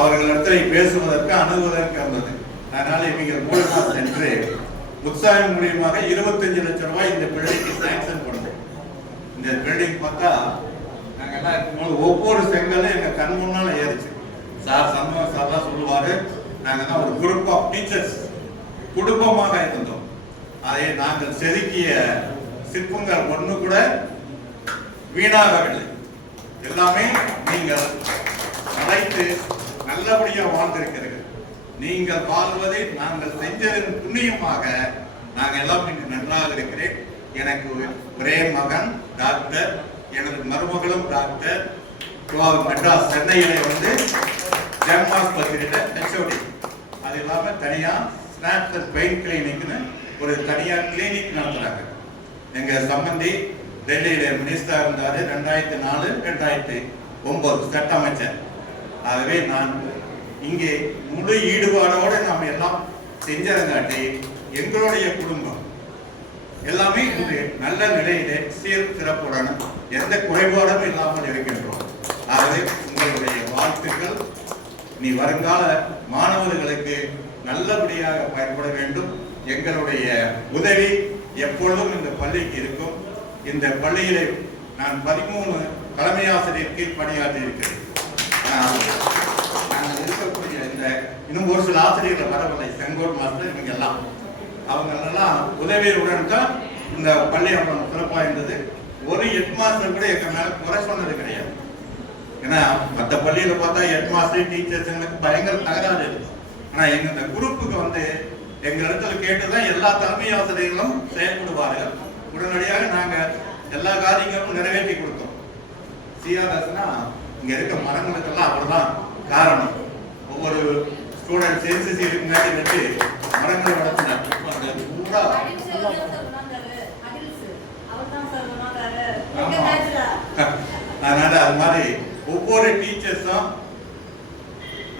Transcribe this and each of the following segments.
அவர்களிடத்தில் பேசுவதற்கு அணுகுவதற்கு இருந்தது அதனால் இவங்க மூலமாக சென்று உற்சாகம் மூலியமாக இருபத்தஞ்சு லட்சம் ரூபாய் இந்த பில்டிங்க்கு சாங்ஷன் பண்ணோம். இந்த பில்டிங் பார்த்தா நாங்கள் இருக்கும்போது ஒவ்வொரு செங்கலும் எங்கள் கண் முன்னால் ஏறிச்சு. சார் சண்முகம் சார் தான் சொல்லுவார் நாங்கள் தான் ஒரு குரூப் ஆஃப் டீச்சர்ஸ் குடும்பமாக இருந்தோம். அதை நாங்கள் செதுக்கிய சிற்பங்கள் ஒன்று கூட வீணாகவில்லை. எல்லாமே நீங்கள் அழைத்து நல்லபடியாக வாழ்ந்திருக்கிறீர்கள். நீங்கள் வாழ்வதை நாங்கள் செஞ்சதன் புண்ணியமாக நாங்கள் எல்லாம் இன்று நன்றாக இருக்கிறேன். எனக்கு ஒரே மகன் டாக்டர் எனது மருமகளும் டாக்டர் மெட்ராஸ் சென்னையில வந்து ஜெம் ஆஸ்பத்திரியில ஹெச்ஓடி அது இல்லாமல் தனியாக ஸ்னாப்ஸ் பெயின் கிளினிக்னு ஒரு தனியாக கிளினிக் நடத்துறாங்க. எங்கள் சம்பந்தி டெல்லியில மினிஸ்டராக இருந்தார். ரெண்டாயிரத்தி நாலு ரெண்டாயிரத்தி ஒம்பது சட்ட அமைச்சர். ஆகவே நான் இங்கே முழு ஈடுபாடோடு நாம் எல்லாம் செஞ்சதங்காட்டி எங்களுடைய குடும்பம் எல்லாமே இன்று நல்ல நிலையிலே சீர் சிறப்புடன் எந்த குறைபாடும் இல்லாமல் இருக்கின்றோம். ஆகவே உங்களுடைய வாழ்த்துக்கள். நீ வருங்கால மாணவர்களுக்கு நல்லபடியாக பயன்பட வேண்டும். எங்களுடைய உதவி எப்பொழுதும் இந்த பள்ளிக்கு இருக்கும். இந்த பள்ளியிலே நான் பதிமூணு தலைமை ஆசிரியர் கீழ் பணியாற்றி இருக்கிறேன். நாங்கள் இருக்கக்கூடிய இந்த இன்னும் ஒரு சில ஆசிரியர்கள் வரவில்லை. செங்கோட் மாஸ்டர் இவங்க எல்லாம். அவங்களெல்லாம் உதவியுடன் தான் இந்த பள்ளி அப்புறம் சிறப்பாக இருந்தது. ஒரு ஹெட் மாஸ்டர் கூட எங்க மேல குறை சொன்னது கிடையாது. ஏன்னா மற்ற பள்ளியில பார்த்தா ஹெட் மாஸ்டர் டீச்சர்ஸ் எங்களுக்கு பயங்கர தகராறு இருக்கும் ஆனா எங்க இந்த குரூப்புக்கு வந்து எங்க இடத்துல கேட்டுதான் எல்லா தலைமை ஆசிரியர்களும் செயல்படுவார்கள். உடனடியாக நாங்க எல்லா காரியங்களும் நிறைவேற்றி கொடுத்தோம். சிஆர்எஸ்னா இங்க இருக்க மரங்களுக்கெல்லாம் அவர்தான் காரணம். ஒவ்வொரு ஸ்டூடெண்ட் என்சிசி முன்னாடி வச்சு மரங்களை வளர்த்தினார். பூரா அதனால அது மாதிரி ஒவ்வொரு டீச்சர்ஸும்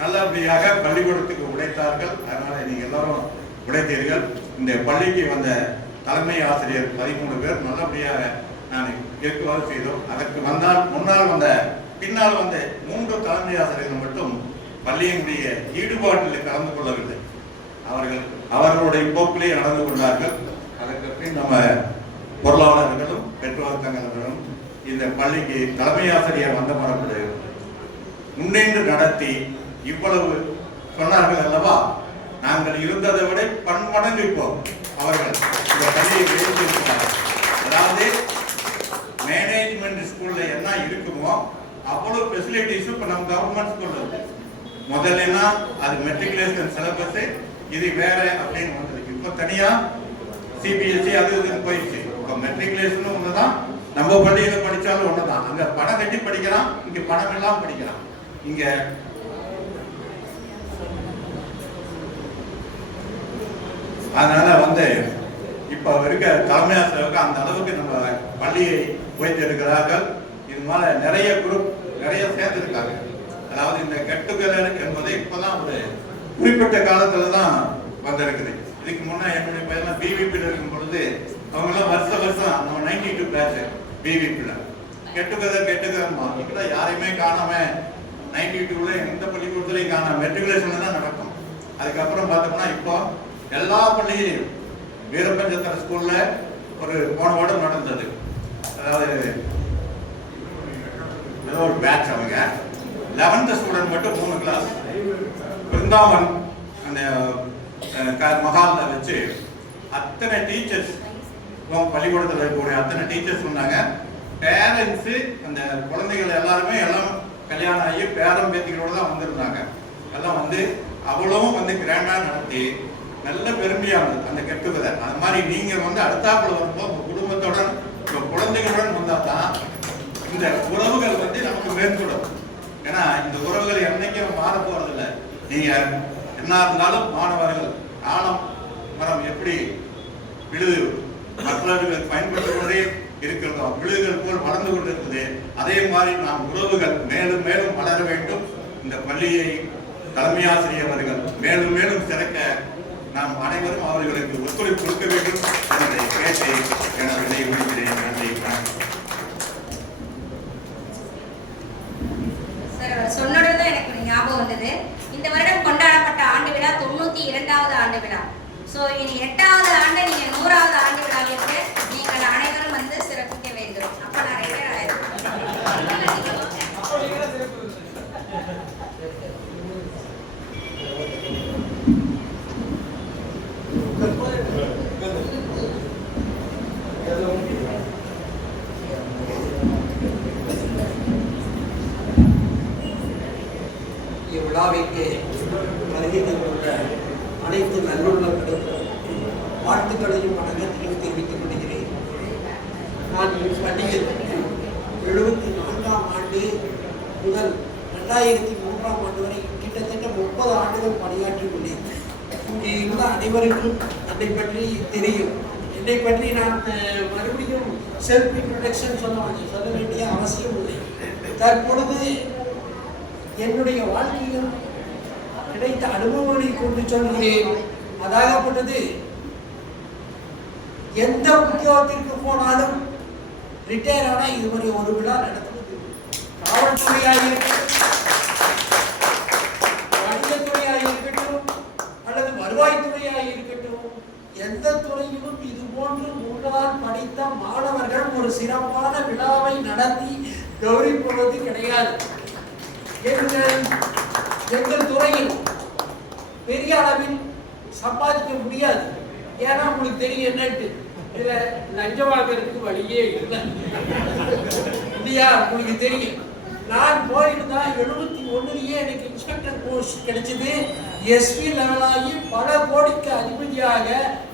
நல்லபடியாக பள்ளிக்கூடத்துக்கு உடைத்தார்கள். அதனால நீங்க எல்லாரும் உடைத்தீர்கள். இந்த பள்ளிக்கு வந்த தலைமை ஆசிரியர் பதிமூணு பேர் நல்லபடியாக நான் ஏற்கனவே செய்தோம். அதற்கு வந்தால் முன்னால் வந்த பின்னால் வந்த மூன்று தலைமை ஆசிரியர்கள் மட்டும் பள்ளியினுடைய ஈடுபாட்டில் கலந்து கொள்ளவில்லை. அவர்கள் அவர்களுடைய போக்கிலே நடந்து கொண்டார்கள். அதற்கு பின் நம்ம பொருளாளர்களும் பெற்றோர் தங்களும் இந்த பள்ளிக்கு தலைமை ஆசிரியர் வந்த மரப்படு முன்னின்று நடத்தி இவ்வளவு சொன்னார்கள் அல்லவா? நாங்கள் இருந்ததை விட பன்மடங்கு இப்போ அவர்கள் இந்த பள்ளியை உயர்த்தியிருக்கிறார்கள் அதாவது மேனேஜ்மெண்ட் ஸ்கூல்ல என்ன இருக்குமோ அவ்வளோ ஃபெசிலிட்டிஸும் இப்போ நம்ம கவர்மெண்ட் ஸ்கூல் இருக்கு. முதல்லனா அது மெட்ரிகுலேஷன் சிலபஸ் இது வேற அப்படின்னு வந்துருக்கு இப்போ தனியா சிபிஎஸ்சி அது இதுன்னு போயிடுச்சு. இப்போ மெட்ரிகுலேஷனும் தான் நம்ம பள்ளியில் படித்தாலும் ஒன்று தான் அங்கே பணம் கட்டி படிக்கிறான் இங்கே பணம் இல்லாமல் படிக்கிறான் இங்கே அதனால வந்து இப்போ இருக்க தலைமை ஆசிரியருக்கு அந்த அளவுக்கு நம்ம பள்ளியை உயர்த்திருக்கிறார்கள் இது மாதிரி நிறைய குரூப் நிறைய சேர்ந்திருக்காங்க. அதாவது இந்த கெட்டுகதர் என்பது இப்பதான் ஒரு குறிப்பிட்ட காலத்துல தான் வந்திருக்குது. இதுக்கு முன்னே என்னுடைய பையன் பிவிபியில் இருக்கும் பொழுது அவங்க எல்லாம் வருஷ வருஷம் நம்ம நைன்டி டூ பேட்ச் பிவிபியில் கெட்டுகதர் கெட்டுகதர்மா இப்ப யாரையுமே காணாம நைன்டி டூல எந்த பள்ளிக்கூடத்துலையும் காணாம மெட்ரிகுலேஷன்ல தான் நடக்கும். அதுக்கப்புறம் பார்த்தோம்னா இப்போ எல்லா பள்ளியிலையும் வீரபஞ்சத்திர ஸ்கூல்ல ஒரு போன வருடம் நடந்தது. அதாவது ஏதோ ஒரு பேட்ச் அவங்க. லெவன்த் ஸ்டூடெண்ட் மட்டும் மூணு கிளாஸ் பிருந்தாவன் அந்த மகாலில் வச்சு அத்தனை டீச்சர்ஸ் பள்ளிக்கூடத்தில் இருக்கக்கூடிய அத்தனை டீச்சர்ஸ் சொன்னாங்க. பேரண்ட்ஸு அந்த குழந்தைகள் எல்லாருமே எல்லாம் கல்யாணம் ஆகி பேரம் பேத்திகளோடு தான் வந்திருந்தாங்க. எல்லாம் வந்து அவ்வளவும் வந்து கிராண்டா நடத்தி நல்ல பெருமையாக இருந்தது அந்த கெட்டுக்கதை. அது மாதிரி நீங்க வந்து அடுத்தாப்புல வரும்போது உங்கள் குடும்பத்துடன் உங்கள் குழந்தைகளுடன் வந்தால் தான் இந்த உறவுகள் மேற்கொள்ளும் ஏன்னா இந்த உறவுகள் என்னைக்கும் மாற போறதில்லை. நீங்க என்ன இருந்தாலும் மாணவர்கள் ஆழம் மரம் எப்படி விழுது? மற்றவர்கள் பயன்படுத்திக் கொண்டே இருக்கிறதோ விழுதுகள் போல் வளர்ந்து கொண்டிருக்குது அதே மாதிரி நாம் உறவுகள் மேலும் மேலும் வளர வேண்டும். இந்த பள்ளியை தலைமை அவர்கள் மேலும் மேலும் சிறக்க நாம் அனைவரும் அவர்களுக்கு ஒத்துழைப்பு கொடுக்க வேண்டும். என்ற பேச்சை என விலை முடிக்கிறேன் நன்றி வணக்கம் சார் அவர் சொன்னோட தான் எனக்கு ஞாபகம் வந்தது. இந்த வருடம் கொண்டாடப்பட்ட ஆண்டு விழா தொண்ணூத்தி இரண்டாவது ஆண்டு விழா. ஸோ இனி எட்டாவது ஆண்டு நீங்க நூறாவது ஆண்டு விழாவிற்கு நீங்கள் அனைவரும் வந்து சிறப்பிக்க வேண்டும். அப்ப நான் ரிட்டையர் ஆயிருக்கேன் இவ்விழாவிற்கு வருகை தந்துள்ள அனைத்து நல்லுள்ளங்களுக்கும் வாழ்த்துக்களையும் வணக்கத்தையும் தெரிவித்துக் கொள்கிறேன். நான் பள்ளியில் எழுபத்தி நான்காம் ஆண்டு முதல் ரெண்டாயிரத்தி மூன்றாம் ஆண்டு வரை கிட்டத்தட்ட முப்பது ஆண்டுகள் பணியாற்றி உள்ளேன். இங்கே இருந்த அனைவருக்கும் அதை பற்றி தெரியும். என்னை பற்றி நான் மறுபடியும் செல்ஃப் இன்ட்ரடக்ஷன் சொல்ல சொல்ல வேண்டிய அவசியம் இல்லை. தற்பொழுது என்னுடைய வாழ்க்கையில் கிடைத்த அனுபவங்களை கொண்டு சொல்கிறேன். அதாகப்பட்டது எந்த உத்தியோகத்திற்கு போனாலும் ரிட்டையர் ஆனா இதுவரை ஒரு விழா நடத்துவது காவல்துறையாக இருக்கட்டும் வணிகத்துறையாக இருக்கட்டும் அல்லது வருவாய்த்துறையாக இருக்கட்டும் எந்த துறையிலும் இது போன்று முன்னால் படித்த மாணவர்கள் ஒரு சிறப்பான விழாவை நடத்தி கௌரவிப்பது கிடையாது எங்கள் எங்கள் துறையில் பெரிய அளவில் சம்பாதிக்க முடியாது ஏன்னா உங்களுக்கு தெரியும் என்னட்டு இதுல லஞ்சம் வாங்குறதுக்கு வழியே இல்லை இல்லையா உங்களுக்கு தெரியும் நான் போயிருந்தா எழுபத்தி ஒண்ணுலயே எனக்கு இன்ஸ்பெக்டர் போஸ்ட் கிடைச்சது எஸ்பி லெவனாகி பல கோடிக்கு அதிபதியாக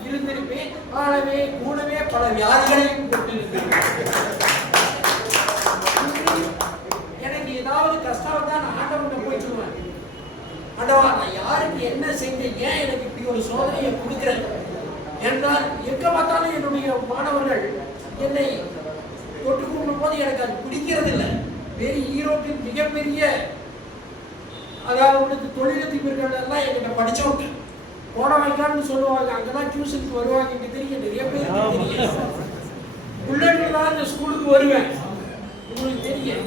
இருந்திருப்பேன். ஆனவே கூடவே பல வியாதிகளையும் கொண்டிருந்திருப்பேன் எனக்கு ஏதாவது கஷ்டம் தான் நான் ஆண்டவன் போய் சொல்லுவேன். ஆண்டவா நான் யாருக்கு என்ன செஞ்சேன் ஏன் எனக்கு இப்படி ஒரு சோதனையை கொடுக்குறேன்? என்றால் எங்க பார்த்தாலும் என்னுடைய மாணவர்கள் என்னை தொட்டு கூடும் போது எனக்கு அது பிடிக்கிறது இல்லை பெரிய ஈரோட்டின் மிகப்பெரிய அதாவது வந்து தொழிலதிபர்கள் எல்லாம் என்கிட்ட படிச்சவங்க. போன வைக்கான்னு சொல்லுவாங்க அங்கதான் டியூஷனுக்கு வருவாங்க இங்க தெரியும் நிறைய தெரியும். புல்லட்ல தான் இந்த ஸ்கூலுக்கு வருவேன். உங்களுக்கு தெரியும்.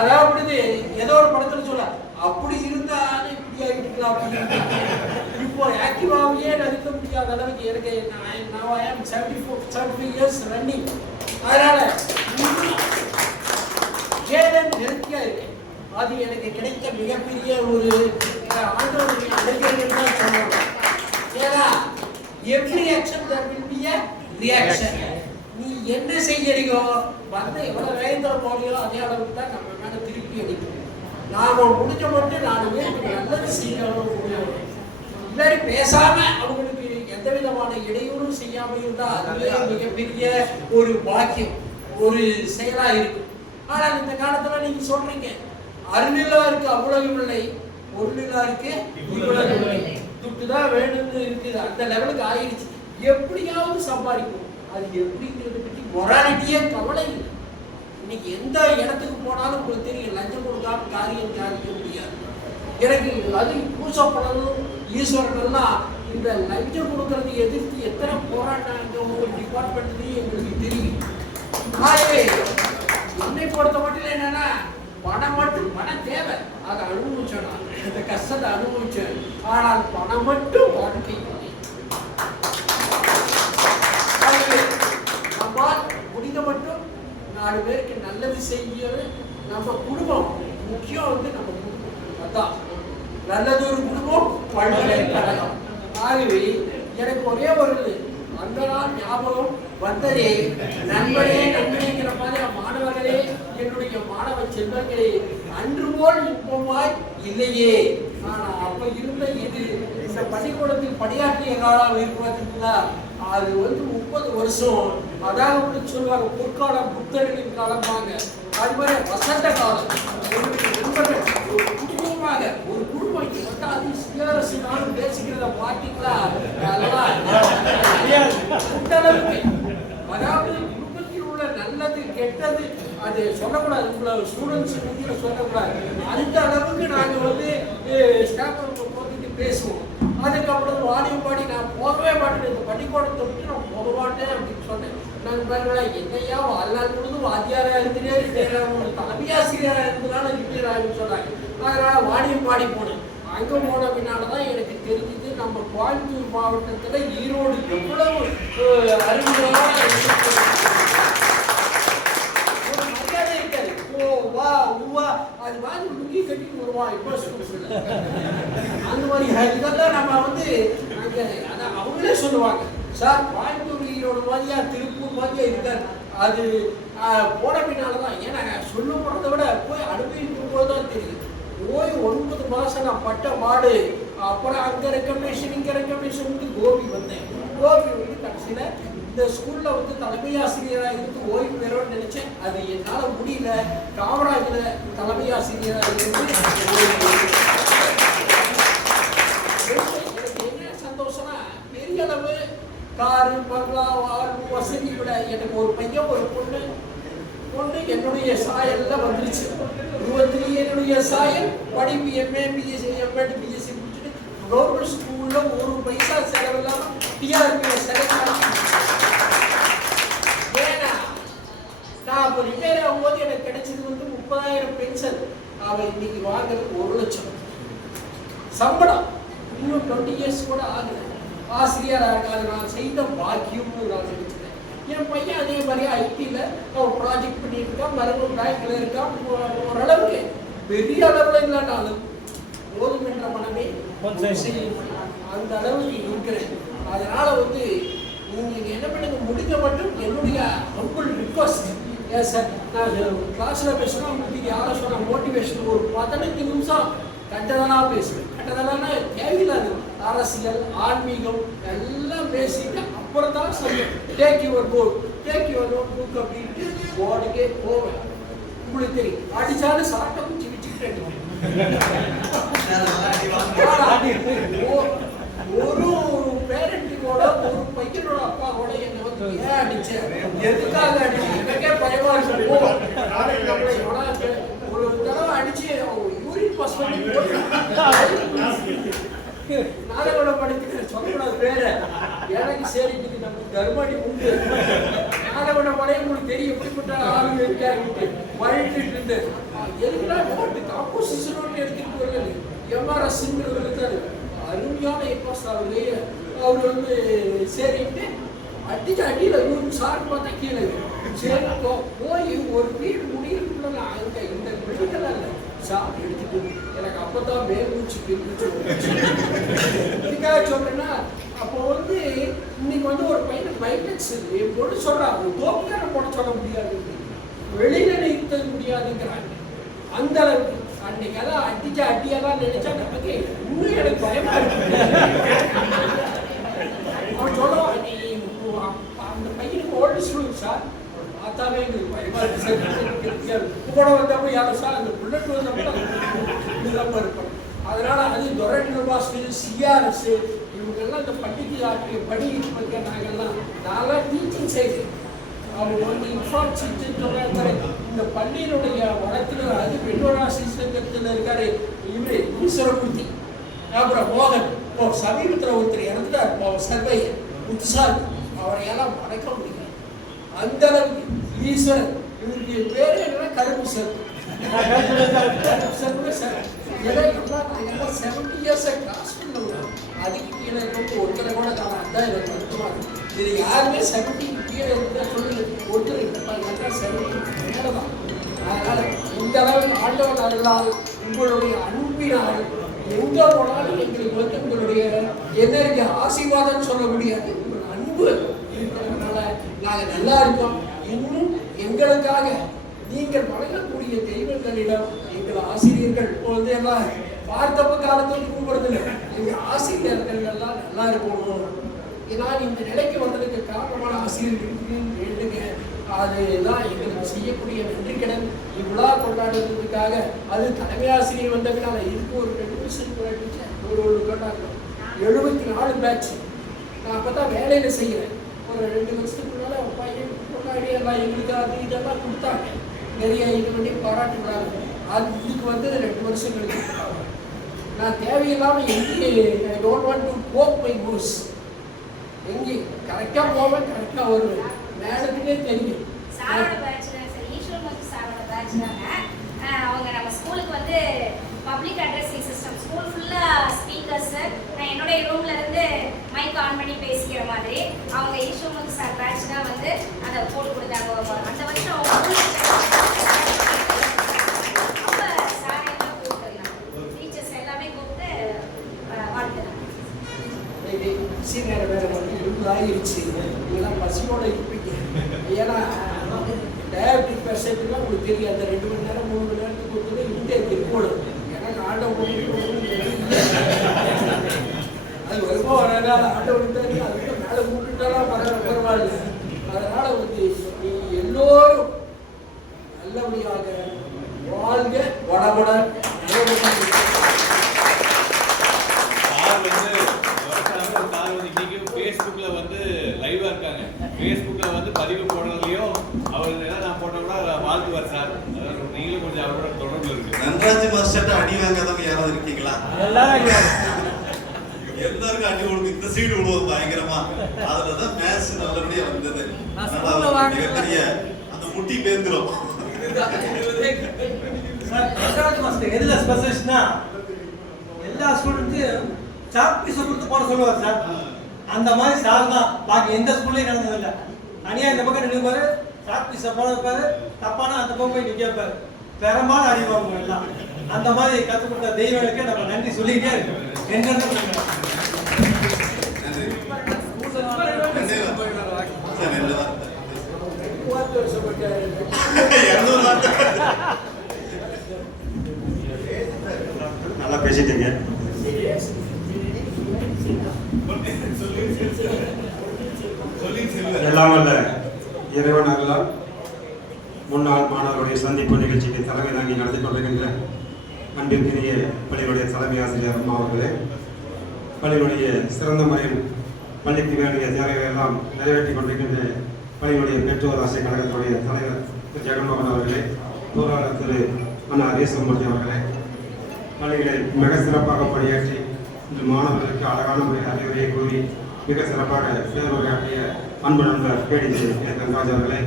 அதாவது ஏதோ ஒரு படத்துல சொல்ல அப்படி இருந்தாலும் இப்படி ஆகிட்டு அப்படின்னு. இப்போ ஆக்டிவாகவே நடிக்க முடியாத அளவுக்கு எனக்கு நான் I am seventy four seventy five years running அதனால ஏதன் ஹெல்த்தியா இருக்கேன். அது எனக்கு கிடைத்த மிகப்பெரிய ஒரு அஹ், தான் சொல்லணும் ஏன்னா எவ்ரி ஆக்ஷன் நீ என்ன செய்யறியோ வந்து எவ்வளவு வேகத்துல போறியோ அதே அளவுக்கு தான் நம்ம மேல திருப்பி அடிக்கும் நாம முடிஞ்ச மட்டும் நாலு பேருக்கு நல்லது செய்யணும் இல்லாட்டி பேசாம அவங்களுக்கு எந்த விதமான இடையூறும் செய்யாம இருந்தா அதுவே மிகப்பெரிய ஒரு பாக்கியம் ஒரு செயலா இருக்கும். ஆனால் இந்த காலத்துல நீங்க சொல்றீங்க அருநிலா இருக்கு அவ்வளவு இல்லை பொருளிலா இருக்கு இவ்வளவு இல்லை. துட்டு தான் வேணும்னு இருக்குது. அந்த லெவலுக்கு ஆயிடுச்சு. எப்படியாவது சம்பாதிக்கும் அது எப்படிங்கிறத பற்றி மொராலிட்டியே கவலை இல்லை. இன்னைக்கு எந்த இடத்துக்கு போனாலும் உங்களுக்கு தெரியும் லஞ்சம் கொடுக்காம காரியம் சாதிக்க முடியாது. எனக்கு அது பூசப்படணும் ஈஸ்வரன்லாம் இந்த லஞ்சம் கொடுக்கறது எதிர்த்து எத்தனை போராட்டாங்க உங்க டிபார்ட்மெண்ட்லயும் எங்களுக்கு தெரியும். ஆகவே என்னை பொறுத்த மட்டும் என்னன்னா பணம் மட்டும் பணம் தேவை அதை அனுபவிச்சேன் நான் இந்த கஷ்டத்தை அனுபவிச்சேன் ஆனால் பணம் மட்டும் வாழ்க்கை நம்மால் முடிந்த மட்டும் நாலு பேருக்கு நல்லது செய்யறது நம்ம குடும்பம் முக்கியம் வந்து நம்ம குடும்பம். அதான். நல்லது ஒரு குடும்பம் பல்கலைக்கழகம் ஆகவே எனக்கு ஒரே ஒரு அந்த நாள் ஞாபகம் வந்ததே நண்பனே நண்பனேங்கிற மாதிரி மாணவர்களே என்னுடைய மாணவ செல்வங்களே அன்று போல் இன்பமாய் இல்லையே. ஆனா அப்ப இருந்த இது இந்த பள்ளிக்கூடத்தில் பணியாற்றிய காலம் இருக்கிறதுங்களா அது வந்து முப்பது வருஷம். அதாவது சொல்லுவாங்க பொற்காலம் புத்தர்களின் காலம்பாங்க. அது மாதிரி வசந்த காலம். ஒரு குடும்பமாக ஒரு குடும்பம் இங்க அது சிஆர்எஸ் நானும் பேசிக்கிறத பார்த்தீங்களா? அதாவது குடும்பத்தில் உள்ள நல்லது கெட்டது அது சொல்லக்கூடாது. உங்களை ஸ்டூடெண்ட்ஸ் மத்தியில் சொல்லக்கூடாது. அந்த அளவுக்கு நாங்கள் வந்து ஸ்டாஃப் போட்டுட்டு பேசுவோம். அதுக்கப்புறம் வாடியும் பாடி நான் போகவே மாட்டேன். இந்த பள்ளிக்கூடத்தை விட்டு நான் போக மாட்டேன் அப்படின்னு சொன்னேன். நண்பர்களா என்னையா வாழ்நாள் முழுதும் வாத்தியாராக இருந்துட்டே இருக்கிறாங்க தலைமையாசிரியராக இருந்தனால ரிட்டையர் ஆகுன்னு சொன்னாங்க அதனால வாணியம்பாடி போனேன் அங்கே போன பின்னால் தான் எனக்கு தெரிஞ்சது நம்ம கோயம்புத்தூர் மாவட்டத்தில் ஈரோடு எவ்வளவு அஹ், அறிவுரையா இருக்கு. ஒரு மரியாதை இருக்காது ஓ வா உவா அது மாதிரி முங்கி கட்டிட்டு வருவான் இப்போ அந்த மாதிரி இதெல்லாம் நம்ம வந்து அங்கே அதான் அவங்களே சொல்லுவாங்க. சார் கோயம்புத்தூர் ஈரோடு மாதிரியா திருப்பூர் மாதிரியா இருக்கார் அது போட பின்னால தான் ஏன்னா சொல்ல போகிறத விட போய் அனுபவிக்கும் போது தான் தெரியுது. போய் ஒன்பது மாதம் நான் பட்ட மாடு அப்புறம் அங்கே ரெக்கமெண்டேஷன் இங்கே ரெக்கமெண்டேஷன் வந்து கோபி வந்தேன். கோபி வந்து கடைசியில் இந்த ஸ்கூல்ல வந்து தலைமை ஆசிரியரா இருந்து ஓய்வு பெறணும்னு நினைச்சேன். அது என்னால முடியல. காமராஜ்ல தலைமை ஆசிரியரா இருந்து எனக்கு என்ன சந்தோஷம்னா பெரிய அளவு காரு பங்களா வாழ்வு வசதி விட எனக்கு ஒரு பையன் ஒரு பொண்ணு. பொண்ணு என்னுடைய சாயல்ல வந்துருச்சு. இருபத்தி என்னுடைய சாயல் படிப்பு எம்ஏ பிஎஸ்சி எம்எட் பிஎஸ்சி முடிச்சுட்டு கவர்மெண்ட் ஸ்கூல்ல ஒரு பைசா செலவு இல்லாமல் டிஆர்பியை செலவு நான் அப்போ ரிட்டையர் ஆகும்போது எனக்கு கிடைச்சது வந்து முப்பதாயிரம் பென்ஷன். அவன் இன்னைக்கு வாங்குறது ஒரு லட்சம். சம்பளம். இன்னும் டுவெண்ட்டி இயர்ஸ் கூட ஆகுது ஆசிரியராக இருக்காது நான் செய்த பாக்கியம்னு நான் நினைச்சிட்டேன் என் பையன் அதே மாதிரி ஐடியில் அவன் ப்ராஜெக்ட் பண்ணிட்டு இருக்கான். மறுபடியும் பேங்க்ல இருக்கான். ஓரளவுக்கு பெரிய அளவில் இல்லைனாலும் போதும் என்ற மனமே. அந்த அளவுக்கு இருக்கிறேன். அதனால வந்து நீங்க என்ன பண்ணுங்க முடிஞ்ச மட்டும் என்னுடைய ஹம்பிள் ரிக்வஸ்ட் ஏன் சார் நான் கிளாஸில் பேசுகிறேன் உங்களுக்கு யாரை சொன்ன மோட்டிவேஷன் ஒரு பதினஞ்சு நிமிஷம் கண்டதனா பேசுவேன். கண்டதனா தேவையில்லாது அரசியல் ஆன்மீகம் எல்லாம் பேசிட்டு அப்புறம் தான் சொல்லுவேன் take your board take your notebook அப்படின்ட்டு போர்டுக்கே போவேன். உங்களுக்கு தெரியும். அடிச்சாலும் சாட்டை குச்சி வச்சுக்கிட்டு அடிப்பேன். ஒ- ஒரு பேரண்ட்டுக்கோட ஒரு பையனோட அப்பா கூட என்ன வந்து ஏன் அடிச்ச? எதுக்காக அடிச்ச? எனக்கே பயமா இருக்கு. ஒரு தடவை அடிச்சு யூரின் பாஸ் பண்ணி நாடகோட படிக்கிற சொல்லக்கூடாது பேர எனக்கு சரிக்கு நம்ம தர்மடி உண்டு. நாடகோட உங்களுக்கு தெரியும். எப்படிப்பட்ட ஆளுங்க இருக்காங்க வழிட்டு இருந்து. எதுக்குலாம் நோட்டு காம்போசிஷன் நோட்டு எடுத்துட்டு எம்ஆர்எஸ்ங்கிறது இருக்காரு. அருமையான எப்பாஸ் அவரு அவர் வந்து சரின்ட்டு அடிச்சு அடியில் இவரு சார் பார்த்தா கீழே சரி போய் ஒரு வீடு முடியிருக்குள்ள அங்க இந்த மெடிக்கல் இல்லை சார் எடுத்துட்டு எனக்கு அப்பதான் மேல்மூச்சு பிரிச்சு இதுக்காக சொல்றேன்னா அப்போ வந்து இன்னைக்கு வந்து ஒரு பையன் மைலெக்ஸ் என் பொண்ணு சொல்றா ஒரு தோப்புக்கான போட சொல்ல முடியாது. வெளியில நிறுத்த முடியாதுங்கிறாங்க. அந்த அளவுக்கு. அன்னைக்கு அதான் அடிச்ச அடியெல்லாம் நினைச்சா நமக்கு இன்னும் எனக்கு பயமா இருக்கு அவன் சொல்லுவான் நீ உ- அந்த பையனுக்கு ஓல்டு ஸ்டூடெண்ட் சார் பார்த்தாவே எங்களுக்கு பயமா இருக்கு கூட வந்தப்ப யாரும் சார் அந்த புல்லட் வந்தப்ப இருக்கும் இருப்போம் அதனால அது துரை யூனிவர்சிட்டி சிஆர்எஸ் இவங்கெல்லாம் இந்த பள்ளிக்கு ஆற்றிய படி பற்றி நாங்கெல்லாம் நான்லாம் டீச்சிங் சைடு அவங்க வந்து இன்ஃபார்ம் சொல்றாரு இந்த பள்ளியினுடைய வளத்தில் அது பெண்ணோராசி சங்கத்தில் இருக்காரு இவரு ஈஸ்வரமூர்த்தி அப்புறம் மோகன் இப்போ சமீபத்தில் ஒருத்தர் இறந்துட்டார் அவர் சர்வை முத்துசாமி அவரையெல்லாம் மறைக்க மறக்க முடியல. அந்த அளவுக்கு ஈஸ்வரன் இவருடைய பேர் என்னன்னா கருப்பு சர்வு கருப்பு சார். எல்லாம் செவன்டி கிராஸ் பண்ணுவோம் அதுக்கு கீழே இருக்கவங்க ஒருத்தரை கூட காணும். அதான் எனக்கு இது யாருமே செவன்டி கீழே இருந்தா சொல்லுங்க ஒருத்தர் இருப்பாங்க செவன்டி மேலே தான் இந்த அளவுக்கு ஆண்டவன் அருளால் உங்களுடைய அன்பினால் எங்க போனாலும் எங்களுக்கு வந்து உங்களுடைய என்ன ஆசீர்வாதம் சொல்ல முடியாது. அன்பு இருக்கிறதுனால நாங்கள் நல்லா இருக்கோம் இன்னும் எங்களுக்காக நீங்கள் வழங்கக்கூடிய தெய்வங்களிடம் எங்கள் ஆசிரியர்கள் இப்பொழுது எல்லாம் பார்த்தப்ப காலத்தில் கூப்பிடுறதில்லை எங்கள் ஆசிரியர்கள் எல்லாம் நல்லா இருக்கணும் நான் இந்த நிலைக்கு வந்ததுக்கு காரணமான ஆசிரியர்களுக்கு வேண்டுங்க அதுதான் எங்களுக்கு செய்யக்கூடிய நன்றி கடன் இவ்விழா கொண்டாடுறதுக்காக அது தலைமை ஆசிரியர் வந்ததுனால இதுக்கு ஒரு ரெண்டு வருஷம் டீச்சர் ஒரு ஒரு கொண்டாடுறோம். எழுபத்தி நாலு பேட்ச் நான் அப்போ தான் வேலையில் செய்கிறேன் ஒரு ரெண்டு வருஷத்துக்கு முன்னால் அவன் பையன் கொண்டாடி எல்லாம் எங்களுக்கு அது இதெல்லாம் கொடுத்தாங்க. நிறைய இது பண்ணி பாராட்டுறாங்க அது இதுக்கு வந்து ரெண்டு வருஷம் கழிச்சு நான் தேவையில்லாமல் எங்கேயும் I don't want to cope my mood எங்கேயும் கரெக்டாக போவேன் கரெக்டாக வருவேன். மேடத்துக்கே தெரியும். சாரோட பேட்ச் தான் சார் ஈஸ்வரமூர்த்தி சாரோட பேட்ச் தாங்க. அவங்க நம்ம ஸ்கூலுக்கு வந்து பப்ளிக் அட்ரஸிங் சிஸ்டம் ஸ்கூல் ஃபுல்லாக ஸ்பீக்கர்ஸ் நான் என்னுடைய ரூம்ல இருந்து மைக் ஆன் பண்ணி பேசிக்கிற மாதிரி. அவங்க ஈஸ்வரமுத்து சார் பேட்ச் தான் வந்து அதை போட்டு கொடுத்தாங்க. அந்த வருஷம் சீனியர் வேற வந்து இருபது ஆயிருச்சு இதெல்லாம் பசியோட இருப்பீங்க ஏன்னா டயபெட்டிக் உங்களுக்கு தெரியும் அந்த ரெண்டு மணி நேரம் மூணு மணி நேரத்துக்கு கொடுத்தது இன்டேக் இருக்கணும் எனக்கு ஆட்டோ அது வருமா வராதா? ஆட்டோ விட்டாரு அதுக்கு மேலே கூப்பிட்டுட்டாலும் பரவாயில்ல பரவாயில்ல அதனால வந்து நீ எல்லோரும் நல்லபடியாக வாழ்க வளமுடன் நலமுடன் சார் வந்து வருஷம் சார் வந்து இன்னைக்கு ஃபேஸ்புக்ல வந்து லைவா இருக்காங்க ஃபேஸ்புக்ல வந்து பதிவு போடுறதுலயும் அவர் ஏதாவது நான் போட்ட கூட வாழ்த்துவார் சார் அதாவது நீங்களும் கொஞ்சம் அவரோட தொடர்புல இருக்கு நன்ராஜ் மாஸ்டர்ட்ட அடி வாங்காதவங்க யாராவது இருக்கீங்களா? எல்லாருக்கும் அடி கொடுக்கும் இந்த சீடு விடுவோம் பயங்கரமா. அதுலதான் மேட்ச் நல்லபடியா வந்தது. மிகப்பெரிய அந்த முட்டி பேந்துரும். நடராஜ் மாஸ்டர் எதுல ஸ்பெஷலிஸ்ட்னா எல்லா ஸ்டூடெண்ட்டையும் சாக் பீஸ் கொடுத்து போட சொல்லுவார் சார். அந்த மாதிரி சார் தான். பாக்கி எந்த ஸ்கூல்லையும் நடந்தது இல்லை. தனியா இந்த பக்கம் நின்றுப்பாரு சாக் பீஸை போட வைப்பாரு தப்பான அந்த பக்கம் போய் நிக்க வைப்பாரு. தரமான அறிவாங்க வாங்குவோம் எல்லாம். அந்த மாதிரி கற்றுக் கொடுத்த தெய்வங்களுக்கு நம்ம நன்றி சொல்லிக்கிட்டே இருக்கோம். என்னென்ன நல்லா பேசிட்டீங்க. எல்லாம் வல்ல இறைவன் அருளால் முன்னாள் மாணவர்களுடைய சந்திப்பு நிகழ்ச்சிக்கு தலைமை தாங்கி நடந்து கொண்டிருக்கின்ற அன்பிற்கினிய பள்ளியினுடைய தலைமை ஆசிரியர் அம்மா அவர்களே பள்ளியினுடைய சிறந்த முறையில் பள்ளிக்கு வேண்டிய தேவைகளை எல்லாம் நிறைவேற்றி கொண்டிருக்கின்ற பள்ளியினுடைய பெற்றோர் ஆசிரியர் கழகத்தினுடைய தலைவர் திரு ஜெகன்மோகன் அவர்களே பொருளாளர் திரு அண்ணா ரேசமூர்த்தி அவர்களே பள்ளிகளை மிக சிறப்பாக பணியாற்றி இன்று மாணவர்களுக்கு அழகான முறையில் அறிவுரையை கூறி மிக சிறப்பாக பேருரையாற்றிய அன்பு நண்பர் பேடி தங்கராஜ் அவர்களே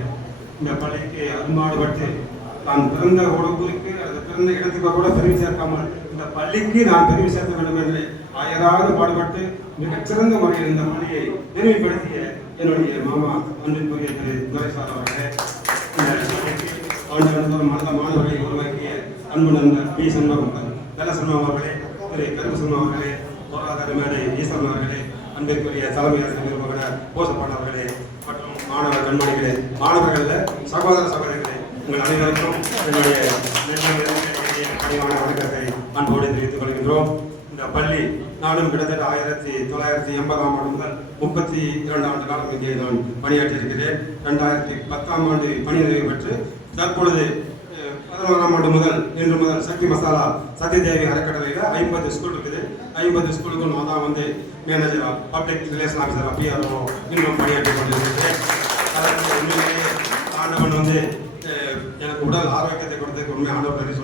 இந்த பள்ளிக்கு அருமாடுபட்டு தான் பிறந்த உடம்புக்கு அது பிறந்த இடத்துக்கு கூட பெருமை சேர்க்காமல் இந்த பள்ளிக்கு நான் பெருமை சேர்க்க வேண்டும் என்று ஆயராக பாடுபட்டு மிகச்சிறந்த முறையில் இந்த மொழியை பெருமைப்படுத்திய என்னுடைய மாமா அன்பிற்குரிய திரு துரைசார் அவர்களே இந்த பள்ளிக்கு மாணவர்களை உருவாக்கிய அன்பு நண்பர் பி. சண்முகம் தலசன்மா அவர்களே திரு கருமசன்மா அவர்களே பொருளாதார மேடை ஈசன் அவர்களே அன்பிற்குரிய தலைமை ஆசிரியர் நிர்வாக போசப்பான் மாணவ கண்மணிகளே மாணவர்கள சகோதர சகோதரிகளே உங்கள் அனைவருக்கும் என்னுடைய பணிவான வணக்கத்தை அன்போடு தெரிவித்துக் கொள்கின்றோம். இந்த பள்ளி நானும் கிட்டத்தட்ட ஆயிரத்தி தொள்ளாயிரத்தி எண்பதாம் ஆண்டு முதல் முப்பத்தி இரண்டு ஆண்டு காலம் இங்கே நான் பணியாற்றியிருக்கிறேன். ரெண்டாயிரத்தி பத்தாம் ஆண்டு பணி நிறைவு பெற்று தற்பொழுது பதினோராம் ஆண்டு முதல் இன்று முதல் சக்தி மசாலா சத்யதேவி அறக்கட்டளையில் ஐம்பது ஸ்கூல் இருக்குது. ஐம்பது ஸ்கூலுக்கும் நான் தான் வந்து மேனேஜராக பப்ளிக் ரிலேஷன் ஆஃபீஸராக பிஆர்ஓ இன்னும் பணியாற்றி கொண்டிருக்கிறேன். அதற்கு ஆண்டவன் வந்து எனக்கு உடல் ஆரோக்கியத்தை கொடுத்ததுக்கு உண்மை ஆண்டவர் நன்றி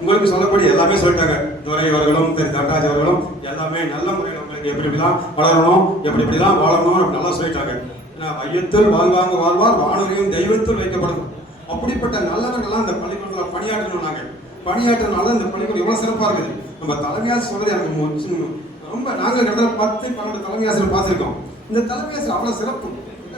உங்களுக்கு சொல்லக்கூடிய எல்லாமே சொல்லிட்டாங்க. துரை அவர்களும் திரு தட்டாஜ் அவர்களும் எல்லாமே நல்ல முறையில் உங்களுக்கு எப்படி இப்படிலாம் வளரணும் எப்படி இப்படிலாம் வாழணும் நல்லா சொல்லிட்டாங்க. ஏன்னா வாழ்வாங்க வாழ்வார் வானொலியும் தெய்வத்தில் வைக்கப்படும். அப்படிப்பட்ட நல்லவர்கள்லாம் இந்த பள்ளிக்கூடத்தில் பணியாற்றணும் நாங்கள் பணியாற்றினால இந்த பள்ளிக்கூடம் எவ்வளவு சிறப்பா இருக்குது. நம்ம தலைமையாசர் சொல்றது எனக்கு ரொம்ப நாங்கள் கிட்டத்தட்ட பத்து பன்னெண்டு தலைமையாசிரியர் பார்த்துருக்கோம். இந்த தலைமையாசிரியர் அவ்வளவு சிறப்பு.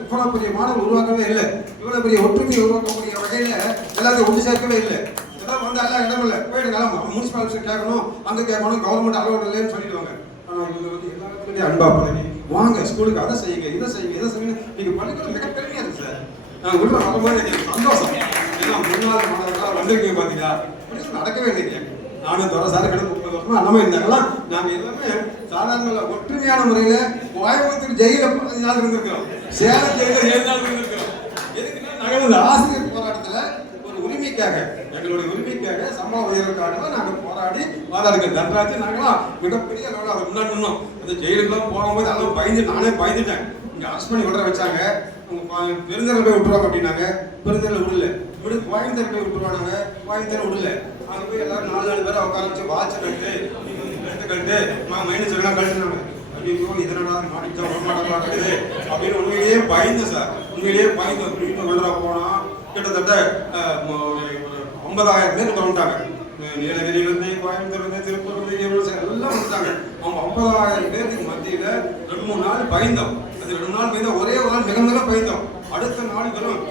இவ்வளவு பெரிய மாணவர் உருவாக்கவே இல்லை. இவ்வளவு பெரிய ஒற்றுமையை உருவாக்கக்கூடிய வகையில எல்லாத்தையும் ஒன்று சேர்க்கவே இல்லை. இதெல்லாம் வந்து எல்லாம் இடம் இல்லை போயிடுங்க முனிசிபாலிட்டி கேட்கணும். அங்க கேட்கணும். கவர்மெண்ட் அலோட் இல்லைன்னு சொல்லிடுவாங்க. ஆனா இவங்க வந்து எல்லா அன்பா பழகி வாங்க ஸ்கூலுக்கு அதை செய்யுங்க இதை செய்யுங்க இதை செய்யுங்க. நீங்க பள்ளிக்கூடம் மிக பெருமையா சார். நான் உள்ள வரும்போது எனக்கு சந்தோஷம். ஏன்னா முன்னாள் மாணவர்களா வந்திருக்கீங்க பாத்தீங்களா? நடக்கவே இல்லைங்க. நானும் துறை சார் கிட்ட முப்பது வருஷமா அண்ணாம இருந்தாங்களாம் நாங்க எல்லாமே சாதாரண ஒற்றுமையான முறையில கோயம்புத்தூர் ஜெயில பதினஞ்சு நாள் இருந்திருக்கிறோம். சேலம் ஜெயில ஏழு நாள் இருந்திருக்கிறோம். எதுக்குன்னா நாங்கள் இந்த ஆசிரியர் போராட்டத்தில் ஒரு உரிமைக்காக எங்களுடைய உரிமைக்காக சம்பள உயர்வுக்காக தான் நாங்கள் போராடி வாதாடுங்க தன்ராஜ் நாங்களாம் மிகப்பெரிய அளவில் அதை முன்னாடி நின்னோம். அந்த ஜெயிலுக்குலாம் போகும்போது அளவு பயந்து நானே பயந்துட்டேன். இங்கே அரசு பண்ணி விட வச்சாங்க. பெருந்தரில் போய் விட்டுருவாங்க அப்படின்னாங்க. பெருந்தரில் விடல. விடு கோயம்புத்தூர் போய் விட்டுருவானாங்க. கோயம்புத்தூர் விடல. அங்க போய் எல்லாரும் நாலு நாலு பேரை உட்கார வச்சு வாட்ச் கட்டு எடுத்து கட்டு நான் மைனஸ் எல்லாம் கழிச்சுனாங்க ஐயோ இதனடா மாட்டிச்சா ஒரு மாடலா அப்படின்னு உண்மையிலேயே பயந்து சார். உண்மையிலேயே பயந்து வீட்டு உள்ளா போனா கிட்டத்தட்ட அஹ், ஒரு ஒரு ஐம்பதாயிரம் பேர் வந்துட்டாங்க. நீலகிரியிலிருந்து கோயம்புத்தூர்லேருந்து திருப்பூர்லேருந்து எல்லாம் வந்துட்டாங்க. அவங்க ஐம்பதாயிரம் பேருக்கு மத்தியில ரெண்டு மூணு நாள் பயந்தோம். அது ரெண்டு நாள் பயந்தோம். ஒரே ஒரு நாள் மிக மிக பயந்தோம். அடுத்த நாள் வெறும்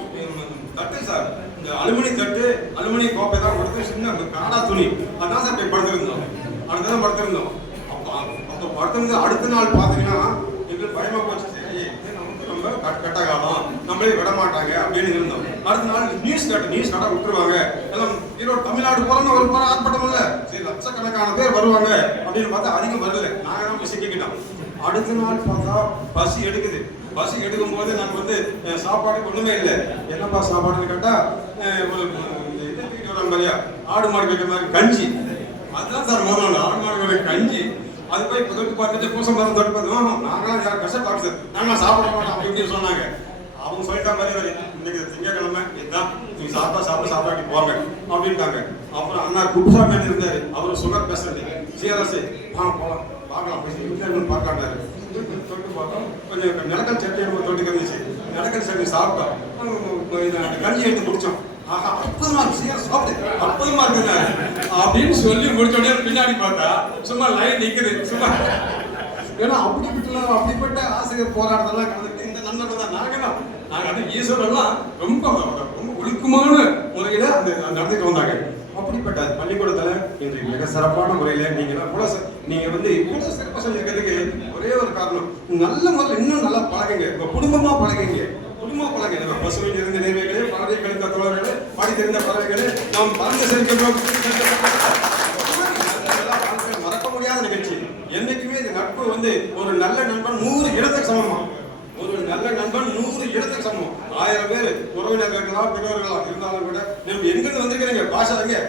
தட்டு சார். இந்த அலுமினி தட்டு அலுமினிய கோப்பை தான் கொடுத்து சின்ன காடா துணி. அதான் சார் போய் படுத்திருந்தோம். அடுத்ததான் படுத்திருந்தோம். அப்போ அப்போ படுத்திருந்து அடுத்த நாள் பார்த்தீங்கன்னா எங்களுக்கு பயமா போச்சு. நம்ம ரொம்ப கட் கட்ட காலம். நம்மளே விட மாட்டாங்க அப்படின்னு இருந்தோம். அடுத்த நாள் நியூஸ் கட்ட நியூஸ் கட்ட விட்டுருவாங்க. எல்லாம் ஈரோடு தமிழ்நாடு போறோம்னு ஒரு போற ஆர்ப்பாட்டம் இல்ல. சரி லட்சக்கணக்கான பேர் வருவாங்க அப்படின்னு பார்த்தா அதிகம் வரல. நாங்க தான் போய் சிக்கிக்கிட்டோம். அடுத்த நாள் பார்த்தா பசி எடுக்குது. பசி எடுக்கும் போது நமக்கு வந்து சாப்பாடு ஒண்ணுமே இல்லை. என்னப்பா சாப்பாடுன்னு கேட்டா இது தூக்கிட்டு மாதிரியா? ஆடு மாடு வைக்கிற மாதிரி கஞ்சி. அதுதான் சார் முதல்ல ஆடு மாடு கஞ்சி. அது போய் தொட்டு பார்த்துட்டு பூசம் மரம் தொட்டு பார்த்து ஆமா நாங்களாம் யாரும் கஷ்டப்பாடு சார். நாங்களாம் சாப்பிட மாட்டோம் அப்படின்னு சொன்னாங்க. அவங்க சொல்லிட்டா மாதிரி இன்னைக்கு திங்கக்கிழமை இதுதான் நீங்க சாப்பிட்டா சாப்பிட சாப்பிடாட்டி போங்க அப்படின்ட்டாங்க. அப்புறம் அண்ணா குப்புசாமி இருந்தாரு. அவர் சுகர் பேசுறது. சிஆர்எஸ் ஆ போலாம். பார்க்கலாம். பேசி வீட்டில் பார்க்காட்டாரு பார்த்தோம். கொஞ்சம் நிலக்கல் சட்னி எடுத்து தொட்டு இருந்துச்சு. நிலக்கல் சட்னி சாப்பிட்டோம். கஞ்சி எடுத்து குடித்தோம் ஆஹா அற்புதமா இருந்துச்சு. சாப்பிட்டு அற்புதமா இருக்குங்க. அப்படின்னு சொல்லி முடிச்ச உடனே பின்னாடி பார்த்தா சும்மா லைன் நிக்குது. சும்மா. ஏன்னா அப்படிப்பட்ட அப்படிப்பட்ட ஆசிரியர் போராட்டத்தெல்லாம் கலந்துட்டு இந்த நண்பர்கள் தான் நாங்க தான் நாங்க வந்து ஈஸ்வரெல்லாம் ரொம்ப ரொம்ப ஒழுக்கமான முறையில அந்த நடந்துட்டு வந்தாங்க. அப்படிப்பட்ட பள்ளிக்கூடத்துல இன்றைக்கு மிக சிறப்பான முறையில நீங்க எல்லாம் நீங்க வந்து இவ்வளவு சிறப்பு செஞ்சிருக்கிறதுக்கு ஒரே ஒரு காரணம். நல்ல முதல்ல இன்னும் நல்லா பழகுங்க. உங்க குடும்பமா பழகுங்க. குடும்பமா பழகுங்க. நம்ம பசுவில் இருந்த நேர்வைகளே பறவை கழித்த தோழர்களே பாடி தெரிந்த பறவைகளே நாம் பறந்து செல்கின்றோம். மறக்க முடியாத நிகழ்ச்சி. என்னைக்குமே இந்த நட்பு வந்து ஒரு நல்ல நண்பன் நூறு இடத்துக்கு சமமா? ஒரு நல்ல நண்பன் நூறு இடத்துக்கு சமம் ஆயிரம் பேர் உறவினர் இருக்கலாம் பெற்றோர்களா இருந்தாலும் கூட நம்ம எங்கிருந்து வந்திருக்கிறீங்க? பாஷா எங்க?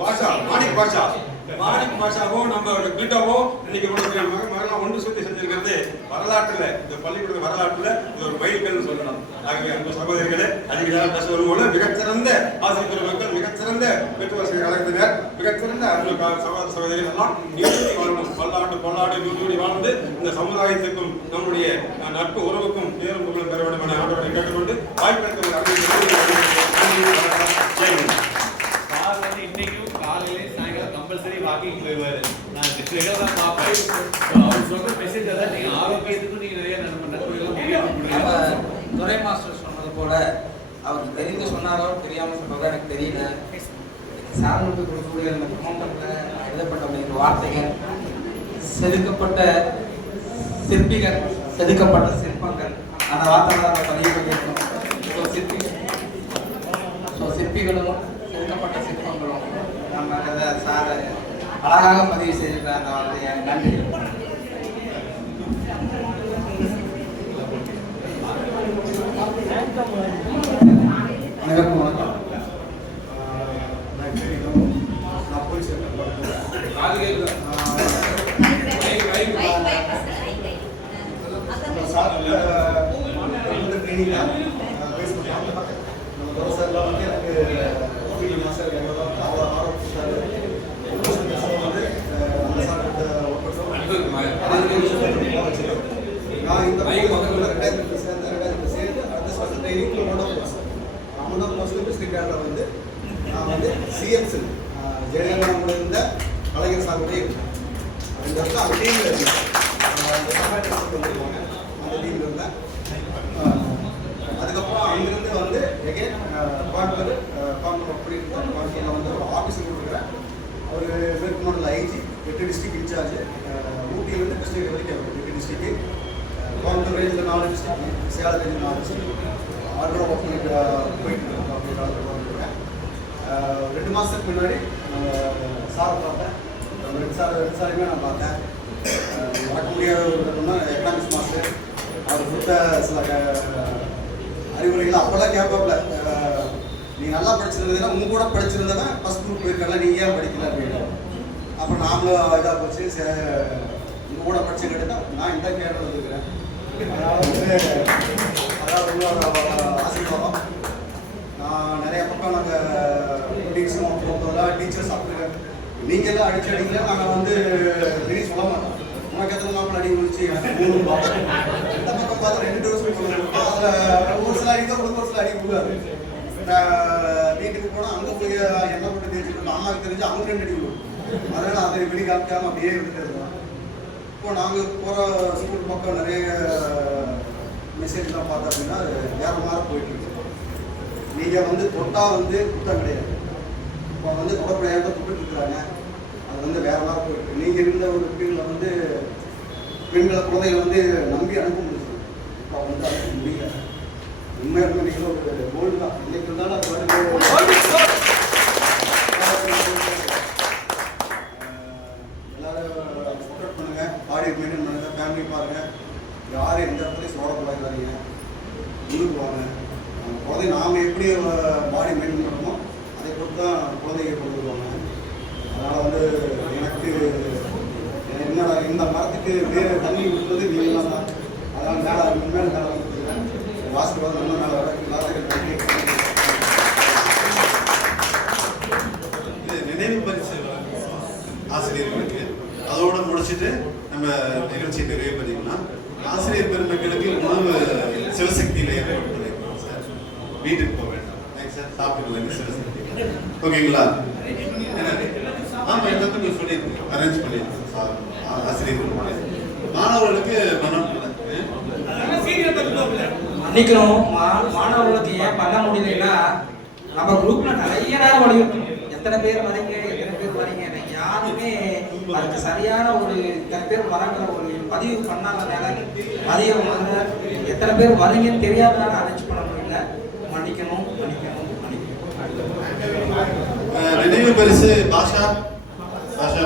பாஷா மாணிக் பாஷா. மாணிக் பாஷாவோ நம்ம கிட்டாவோ இன்னைக்கு இவ்வளவு ஒன்று சுத்தி செஞ்சிருக்கிறது வரலாற்றுல. இந்த பள்ளிக்கூட வரலாற்றுல இது ஒரு மைல்கல்னு சொல்லலாம். ஆகவே அன்பு சகோதரிகளே அதிக நேரம் பேச வருவோம் மிகச்சிறந்த ஆசிரியர் மக்கள் மிகச்சிறந்த பெற்றோர்கள் அழைத்தனர். மிகச்சிறந்த அன்பு சகோதர சகோதரிகள் எல்லாம் நீதி வாழணும் பல்லாண்டு பல்லாண்டு நூற்றி வாழ்ந்து இந்த சமுதாயத்துக்கும் நம்முடைய நட்பு உறவுக்கும் நேரம் புகழும் பெற வேண்டும் என ஆண்டவரை கேட்டுக்கொண்டு வாய்ப்பு இன்னைக்கும் காலையிலே கம்பல்சரி வாக்கிங் போயிடுவாரு நான் ரெகுலராக பார்ப்பேன். அவர் சொல்ற மெசேஜ் அதான் நீங்க ஆரோக்கியத்துக்கும் நீங்க நிறைய நம்ம துரை மாஸ்டர் சொன்னது போல அவருக்கு தெரிந்து சொன்னாரோ தெரியாம சொன்னதோ எனக்கு தெரியல. சாரனுக்கு கொடுக்கக்கூடிய அந்த கவுண்டர்ல எழுதப்பட்ட இந்த வார்த்தைகள் செதுக்கப்பட்ட சிற்பிகள் செதுக்கப்பட்ட சிற்பங்கள். அந்த வார்த்தை தான் பதிவு பண்ணியிருக்கோம் ஸோ சிற்பி ஸோ சிற்பிகளும் நம்ம சார் அழகாக பதிவு செய்திருக்கிறார் அந்த வார்த்தையை நன்றி அனைவருக்கும் வணக்கம் நான் இந்த பக்கத்தில் ரெண்டாயிரத்தி சேர்ந்து ரெண்டாயிரத்தி சேர்ந்து அடுத்த வருஷம் ட்ரைனிங் மூணாவது மாதம் மூணாவது மாதம் ஸ்ரீகாண்டில் வந்து நான் வந்து சிஎம்சி ஜெயலலிதா கூட இருந்த கலைஞர் சாகுடைய ரெண்டு வருஷம் அந்த டீமில் இருந்தேன் ஆஹ் அந்த சமாளித்து வந்துருவாங்க அந்த டீமில் இருந்தேன் ஆஹ் அதுக்கப்புறம் அங்கிருந்து வந்து எகேன் கோயம்புத்தூர் கோயம்புத்தூர் அப்படி இருக்கோம் கோயம்புத்தூரில் வந்து ஒரு ஆஃபீஸ் கொடுக்குறேன் அவர் வேட்புமண்டல ஐஜி எட்டு டிஸ்ட்ரிக்ட் இன்சார்ஜ் ஊட்டியிலேருந்து கிருஷ்ணகிரி வரைக்கும் அவர் எட்டு டிஸ்ட்ரிக்ட் கோயம்புத்தூர் ரேஞ்சில் நாலு டிஸ்ட்ரிக்ட் சேலம் ரேஞ்சில் நாலு டிஸ்ட்ரிக்ட் ஆர்டர் ஒர்க் போயிட்டு இருக்கோம் அப்படின்ற uh, ரெண்டு மாதத்துக்கு முன்னாடி சாரை பார்த்தேன். நம்ம ரெண்டு சார் ரெண்டு சாரையுமே நான் பார்த்தேன். அஹ் மறக்க முடியாத எக்கனாமிக்ஸ் மாஸ்டர் அவர் கொடுத்த சில uh, அறிவுரைகள் அப்போல்லாம் கேட்பாப்ல நீ நல்லா படிச்சிருந்ததுன்னா உங்க கூட படிச்சிருந்தவன் ஃபஸ்ட் குரூப் போயிருக்கல நீ ஏன் படிக்கல அப்படின்னா. அப்புறம் நாமளும் இதாக போச்சு சரி, உங்க கூட படிச்சு கேட்டு நான் இந்த கேரளா இருக்கிறேன் வந்து அதாவது ஆசீர்வாதம். நான் நிறைய பக்கம் நாங்கள் டீச்சர்ஸ் போகிறதெல்லாம் டீச்சர்ஸ் அப்படிங்க நீங்கள் எல்லாம் அடிச்சு அடிக்கல நாங்கள் வந்து வெளியே சொல்ல மாட்டோம். உனக்கு எத்தனை மாப்பிள்ள அடி முடிச்சு எனக்கு மூணு இந்த பக்கம் பார்த்து ரெண்டு டோஸ் அதில் ஒரு சில அடி தான் ஒரு சில அடி கொடுக்காது நான் வீட்டுக்கு போனால் அங்கே போய் என்ன பண்ணி தெரிஞ்சுக்கணும் அம்மாவுக்கு தெரிஞ்சு அவங்க ரெண்டு அடி கொடுக்கும் அதனால அதை வெளி காமிக்காம அப்படியே இருந்துட்டு இருந்தோம். இப்போ நாங்கள் போகிற ஸ்கூல் பக்கம் நிறைய மெசேஜ்லாம் பார்த்தோம் அப்படின்னா அது வேற மாதிரி போயிட்டு இருக்கு. நீங்கள் வந்து தொட்டா வந்து குத்தம் கிடையாது. இப்போ வந்து தொடர்புடையாக தொட்டு இருக்கிறாங்க. அது வந்து வேற மாதிரி போயிட்டு நீங்கள் இருந்த ஒரு பீரியடில் வந்து பெண்களை குழந்தைகளை வந்து நம்பி அனுப்ப முடியும் இப்போ வந்து அனுப்ப முடியல. உண்மையாக நீங்கள் ஒரு கோல்டு தான். இன்னைக்கு இருந்தாலும் அது வந்து எல்லாரும் சப்போர்ட் பண்ணுங்க பாடி மெயின்டைன் பண்ணுங்க ஃபேமிலி பாருங்க யாரும் எந்த இடத்துலையும் சோடக்கூடாதுங்க முன்னுக்கு வாங்க நம்ம குழந்தை நாம் எப்படி பாடி மெயின்டைன் பண்ணுறோமோ அதை பொறுத்து தான் குழந்தைங்க கொண்டு வருவாங்க அதனால் எனக்கு என்னடா இந்த மரத்துக்கு வேறு தண்ணி விட்டுறது நீங்கள் தான் அதனால் மேலே மேலே மேலே வந்துருக்கேன் வாசல் நல்ல மேலே வர நினைவு பரிசு ஆசிரியர்களுக்கு அதோட முடிச்சிட்டு நம்ம நிகழ்ச்சியை நிறைவு பண்ணிக்கலாம் ஆசிரியர் பெருமக்களுக்கு உணவு சிவசக்தியில் ஏற்பாடு சார் வீட்டுக்கு போக வேண்டாம். சார் சாப்பிட்டுக்கலாம் சிவசக்தி. ஓகேங்களா? ஆமா எல்லாத்துக்கும் சொல்லியிருக்கோம் அரேஞ்ச் பண்ணியிருக்கோம் சார் ஆசிரியர் பெருமக்கள். மாணவர்களுக்கு மனம் மன்னிக்கணும். மா- மாணவர்களுக்கு ஏன் பண்ண முடியலன்னா நம்ம குரூப்ல நிறைய நேரம் வலியுறுத்தணும். எத்தனை பேர் வரீங்க எத்தனை பேர் வரீங்க யாருமே அதுக்கு சரியான ஒரு இத்தனை பேர் வரங்கிற ஒரு பதிவு பண்ணாதனால மதியம் வந்து எத்தனை பேர் வரீங்கன்னு தெரியாதனால அரேஞ்ச் பண்ண முடியல. மன்னிக்கணும் மன்னிக்கணும் மன்னிக்கணும். நினைவு பரிசு பாஷா பாஷா